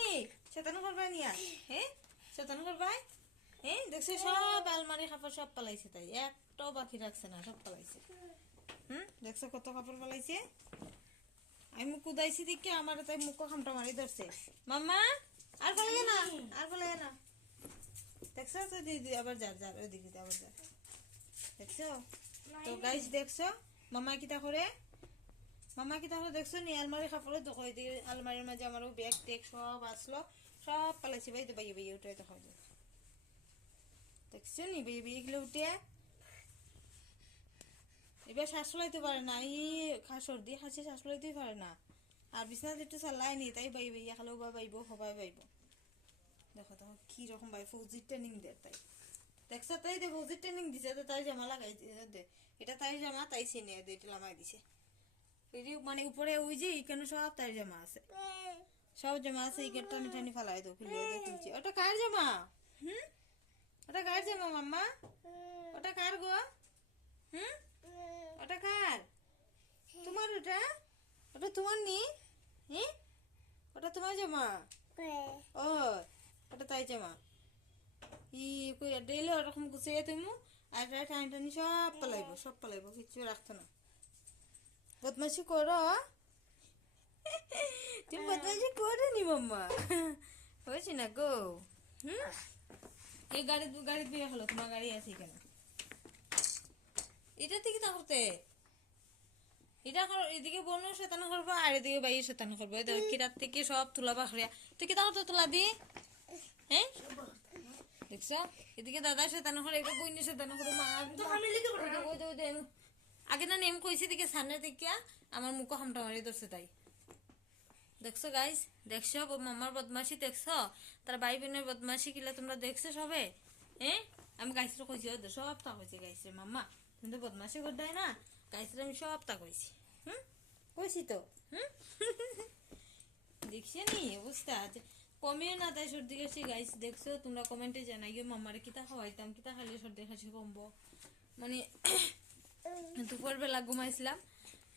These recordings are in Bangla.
নি শয়তানি করবাই নি আর হ্যাঁ শয়তানি করবাই হ্যাঁ দেখছো সব আলমারি কাপড় সব পালাইছে তাই একটাও বাকি রাখছে না সব পালাইছে দেখছো কত কাপড় পালাইছে আমি মুখ কুদাইছি দেখে আমার তাই মুখ খামটা মারি ধরছে মাম্মা আর পালাইয়া না আর পালাইয়া না দেখছো তো দিদি আবার যার ওইদিকে আবার যা দেখছো তো গাইস দেখছো মামা কিটা করে দেখছো নি আলমারি কাপড়ে তো কই দিয়ে আলমারির মাঝে আমারও ব্যাগ টেক সব আসলো সব পালাইছে ভাই তো বাইয়ে উঠে তো হয় দেখছো নি বাইয়ে এগুলো উঠে এবার শ্বাস ফলাইতে পারে না এই সর্দি খাসি শ্বাস ফলাইতেই পারে না আর বিছানা একটু চালাই নি তাই বাইয়ে খালেও বা বাইব সবাই বাইব দেখো তো কি রকম ভাই ফৌজির ট্রেনিং দেয় তাই দেখছো তাই দে ফৌজির ট্রেনিং দিছে তো তাই জামা লাগাই দে এটা তাই জামা তাই চিনে দে এটা লামাই দিছে মানে উপরে ওই যে এখানে সব তাই জামা আছে সব জামা আছে এখানে টানি টানি ফেলাই দো ফেলিয়ে দে কিনছি ওটা কার জামা ওটা কার জামা মাম্মা ওটা কার গো ওটা কার তোমার ওটা তোমার নি ওটা তোমার জামা ও ওটা তাই জামা কই ডেইলি ওরকম গুছিয়ে তুমি আর টানি টানি সব পালাইবো কিছু রাখতো না বদমাশি করো তুমি বদমাশি করো নি মাম্মা হয়েছে না গো এই গাড়ি দিয়ে হলো তোমার গাড়ি আছে কেন এটা থেকে তা করতে এটা এদিকে বোন শয়তানি করবো আর এদিকে বাইরে শয়তানি করবো কিরাত থেকে সব তুলা বাখরিয়া তুই কি তা করতে তুলা দি হ্যাঁ দেখছো এদিকে দাদা শয়তানি করে এটা বইনে শয়তানি করে মা আগে না নেম কইছি দিকে সামনে থেকে আমার মুখ হামটা মারি ধরছে তাই দেখছো গাইস দেখছো মামার বদমাশি দেখছো তার ভাই বোনের বদমাশি কিলা তোমরা দেখছো সবে আমি গাইসরে কইছি সব তা কইছি গাইসরে মাম্মা তুমি তো বদমাশি করে দেয় না গাইসরে আমি সব তা কইছি কইছি তো দেখছি নি অবস্থা কমিও না তাই সর্দি কাশি গাইস দেখছো তোমরা কমেন্টে জানাইও মামারে কিতা খাওয়াইতাম কিতা খাইলে সর্দি কাশি কমবো মানে দুপুর বেলা ঘুমাইছিলাম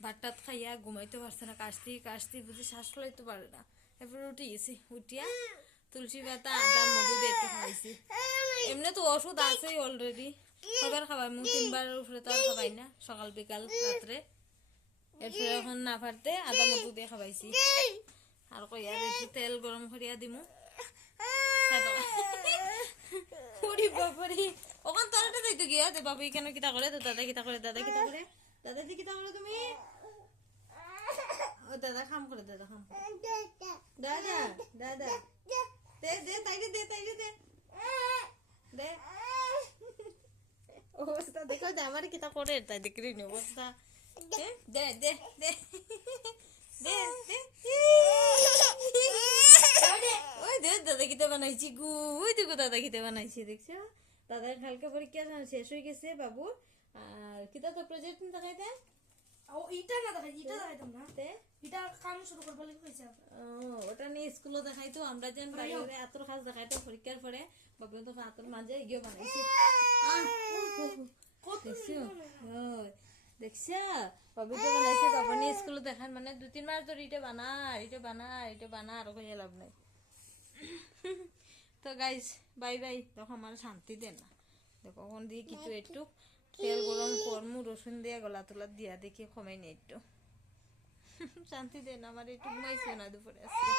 ভাত টাত খাইয়া ঘুমাইতে পারছে না কাশতে বুঝি শ্বাস ফলাইতে পারে না এরপর উঠে গেছি উঠিয়া তুলসী পাতা আদার মধু দিয়ে একটু খাইছি এমনি তো ওষুধ আছেই অলরেডি কবার খাবাই মুখ 3 বারের উপরে তো আর খাবাই না সকাল বিকাল রাত্রে এরপরে এখন না পারতে আদা মধু দিয়ে খাবাইছি আর কইয়া একটু তেল গরম করিয়া দিমু ওখান তোরটা যাইতো গিয়া বাবু কেন কিতা করে তো দাদা কিতা করে দাদা দি কিতা করে তুমি ও দাদা খাম করে দাদা দে তাই দে অবস্থা দেখো আমার কিতা করে তাই দেখলি নি অবস্থা দে ওই দে দাদা কিতা বানাইছি গু ওই দেখো দাদা কিতা বানাইছি দেখছো দাদার কালকে পরীক্ষা শেষ হয়ে গেছে বাবুর আর কিতা তো প্রজেক্ট দেখাইতে ওটা নিয়ে স্কুলে দেখাইতো আমরা যেন বাইরে আতর খাস দেখাইতো পরীক্ষার পরে বাবু তো আতর মাঝে গিয়ে বানাইছি দেখছো বাবু তো বানাইছে বাবু নিয়ে স্কুলে দেখান মানে 2-3 মাস ধরে এটা বানা আর কইয়া লাভ নাই তো গাইস বাই দেখো আমার শান্তি দেন না দেখো কোন দিয়ে কিছু একটু তেল গরম করমু রসুন দিয়ে গলা তোলা দিয়া দেখি কমাই নি একটু শান্তি দেন আমার একটু ঘুমাইছে না দুপুরে আজকে